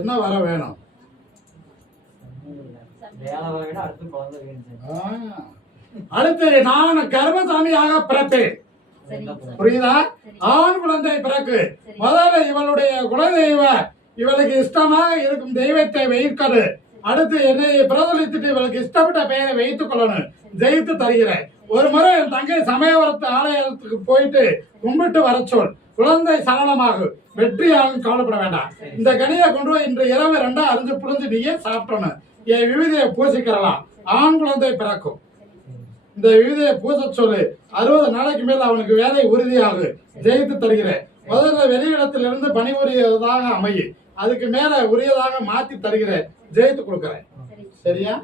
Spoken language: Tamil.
என்ன வர வேணும்? அடுத்து நான் கர்ப்பசாமியாக பிறப்பேன். புரியுதா? ஆண் குழந்தை பிறகு முதல்ல இவளுடைய குலதெய்வ இவளுக்கு இஷ்டமாக இருக்கும் தெய்வத்தை வைக்கது. அடுத்து என்னை பிரதலித்துட்டு இவளுக்கு இஷ்டப்பட்ட பெயரை வைத்துக் கொள்ளணும். ஜெயித்து தருகிறேன். ஒரு முறை என் தங்கை சமயவரத்து ஆலயத்துக்கு போயிட்டு கும்பிட்டு வர சொல். குழந்தை சரளமாகும். வெற்றியாகும், கவலைப்பட வேண்டாம். இந்த கனியை கொண்டு போய் இன்று இரவு 2 அரிஞ்சு புரிஞ்சு நீயே சாப்பிடணும். என் விவிதையை பூசிக்கிறலாம். ஆண் குழந்தை பிறக்கும். இந்த விவிதையை பூச சொல்லு. 60 நாளைக்கு மேல் அவனுக்கு வேலை உறுதியாகும். ஜெயித்து தருகிறேன். முதல்ல வெளியிடத்திலிருந்து பணிபுரியதாக அமையும். அதுக்கு மேல உரியதாக மாத்தி தருகிறேன். ஜெயித்து கொடுக்கிறேன். சரியா?